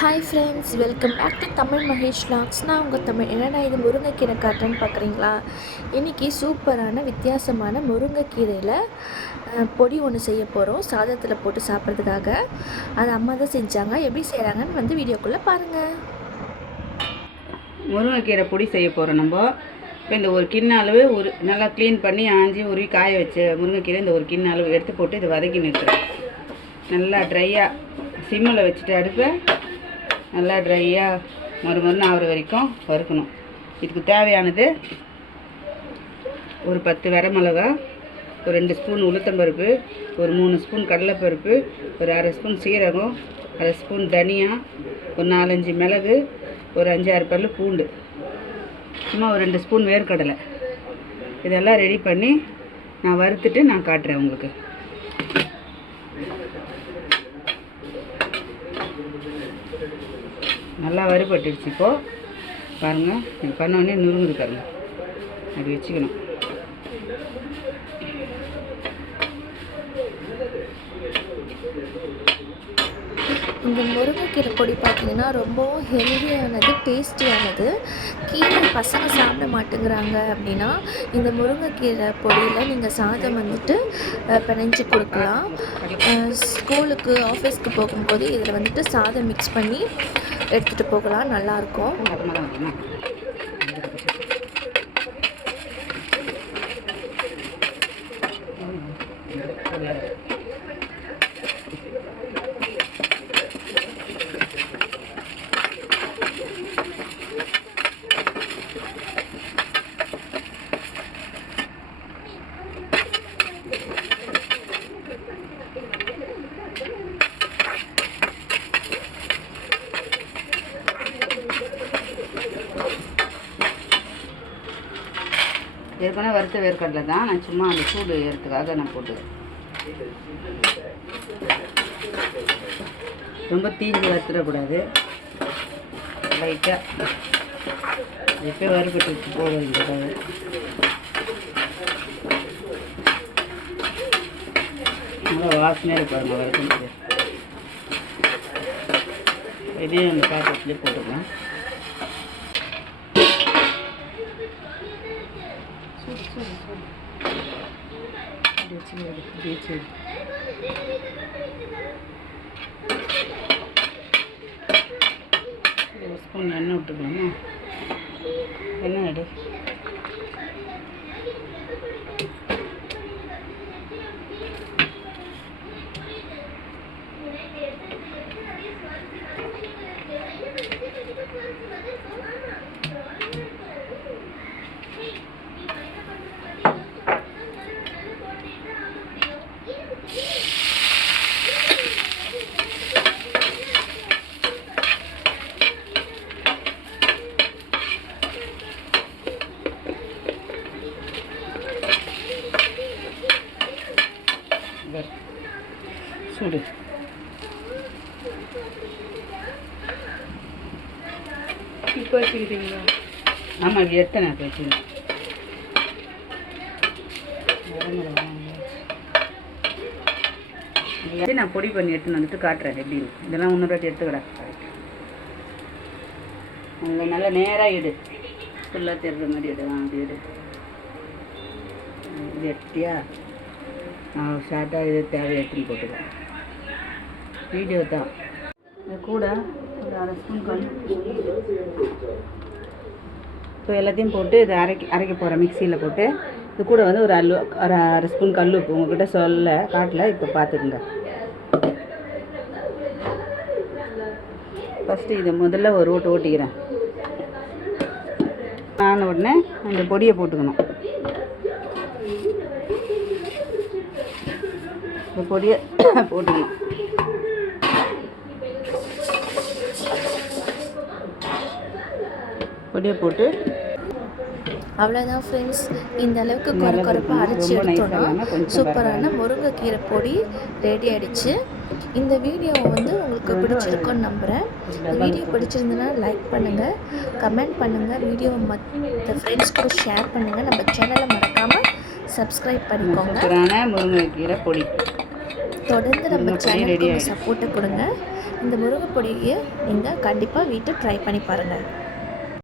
Hi friends, welcome back to Tamil Mahesh vlogs. நான் உங்கள் தமிழ். என்னடா இது முருங்கைக்கீரை காட்டுன்னு பார்க்குறீங்களா? இன்றைக்கி சூப்பரான வித்தியாசமான முருங்கைக்கீரையில் பொடி ஒன்று செய்ய போகிறோம், சாதத்தில் போட்டு சாப்பிட்றதுக்காக. அது அம்மா தான் செஞ்சாங்க. எப்படி செய்கிறாங்கன்னு வந்து வீடியோக்குள்ளே பாருங்கள். முருங்கைக்கீரை பொடி செய்ய போகிறோம் நம்ம. இப்போ இந்த ஒரு கிண்ண அளவு ஒரு நல்லா க்ளீன் பண்ணி ஆஞ்சி உருவி காய வச்சு முருங்கைக்கீரை இந்த ஒரு கிண்ண அளவு எடுத்து போட்டு இதை வதக்கி நிறுத்துறேன். நல்லா ட்ரையாக சிம்மில் வச்சுட்டு அடுப்பை நல்லா ட்ரையாக மறுமருன்னு ஆகிற வரைக்கும் வறுக்கணும். இதுக்கு தேவையானது ஒரு 10 வரமிளகா, ஒரு 2 ஸ்பூன் உளுத்தம்பருப்பு, ஒரு 3 ஸ்பூன் கடலைப்பருப்பு, ஒரு அரை ஸ்பூன் சீரகம், அரை ஸ்பூன் தனியா, ஒரு 4-5 மிளகு, ஒரு 5-6 பல் பூண்டு, சும்மா ஒரு 2 ஸ்பூன் வேர்க்கடலை. இதெல்லாம் ரெடி பண்ணி நான் வறுத்துட்டு நான் காட்டுறேன் உங்களுக்கு. நல்லா வறுபட்டுடுச்சு. இப்போது பாருங்கள், இது பண்ணோடனே நுறுங்குது பாருங்கள். அப்படி வச்சுக்கணும். இந்த முருங்கைக்கீரை பொடி பார்த்திங்கன்னா ரொம்பவும் ஹெல்தியானது, டேஸ்டியானது. கீரை பசங்க சாப்பிட மாட்டேங்கிறாங்க அப்படின்னா இந்த முருங்கைக்கீரை பொடியில் நீங்கள் சாதம் வந்துட்டு பிணைஞ்சி கொடுக்கலாம். ஸ்கூலுக்கு ஆஃபீஸ்க்கு போகும்போது இதில் வந்துட்டு சாதம் மிக்ஸ் பண்ணி எடுத்துகிட்டு போகலாம், நல்லாயிருக்கும். ஏற்கனவே வறுத்த வேர்க்கடலை தான், நான் சும்மா அந்த சூடு ஏறதுக்காக நான் போட்டு. ரொம்ப தீஞ்சு வறுத்துடக்கூடாது, லைட்டாக எப்போ வறுபட்டு போக வேண்டியது. நல்லா வாசனையாக இருப்பாருங்க வறுக்கிறது. இதையும் அந்த பாத்திரத்துலேயே போட்டுக்கலாம். ஒரு ஸ்பூன் எண்ணெய் விட்டுக்கலாமா? எண்ணெய் எடு. சூடு இப்போ வச்சுக்கிட்டீங்களா? ஆமாம், இது எத்தனை வச்சுக்கணும். நான் பொடி பண்ணி எடுத்துன்னு வந்துட்டு காட்டுறேன் எப்படி. இதெல்லாம் இன்னொரு வாட்டி எடுத்துக்கடா. அதில் நல்லா நேராக எடு, ஃபுல்லாக தெரிகிற மாதிரி எடு. அது எடு, இது எடுத்தியா? ஷார்ட்டாக இது தேவை எடுத்துன்னு போட்டுக்கலாம். வீடியோ தான். இது கூட ஒரு அரை ஸ்பூன் கல். இப்போ எல்லாத்தையும் போட்டு இதை அரைக்க போகிறேன் மிக்சியில் போட்டு. இது கூட வந்து ஒரு அரை ஸ்பூன் கல் உப்பு. உங்கள்கிட்ட சொல்ல காட்டல, இப்போ பார்த்துக்குங்க. ஃபஸ்ட்டு இதை முதல்ல ஒரு ஓட்டு ஓட்டிக்கிறேன். நான் உடனே அந்த பொடியை போட்டுக்கணும். இந்த பொடியை போட்டுக்கணும். பொடியை போட்டு அவ்வளோதான் ஃப்ரெண்ட்ஸ். இந்த அளவுக்கு குறைப்பாக அரைச்சி எடுத்தோன்னா சூப்பரான முருங்கைக்கீரை பொடி ரெடி ஆகிடுச்சு. இந்த வீடியோவை வந்து உங்களுக்கு பிடிச்சிருக்குன்னு நம்புகிறேன். இந்த வீடியோ பிடிச்சிருந்ததுன்னா லைக் பண்ணுங்கள், கமெண்ட் பண்ணுங்கள், வீடியோவை மற்ற ஃப்ரெண்ட்ஸ் கூட ஷேர் பண்ணுங்கள். நம்ம சேனலை மறக்காமல் சப்ஸ்கிரைப் பண்ணிக்கோங்க. முருங்கைக்கீரை பொடி தொடர்ந்து நம்ம சேனலுக்கு சப்போர்ட்டை கொடுங்க. இந்த முருங்கை பொடியை நீங்கள் கண்டிப்பாக வீட்டில் ட்ரை பண்ணி பாருங்கள்.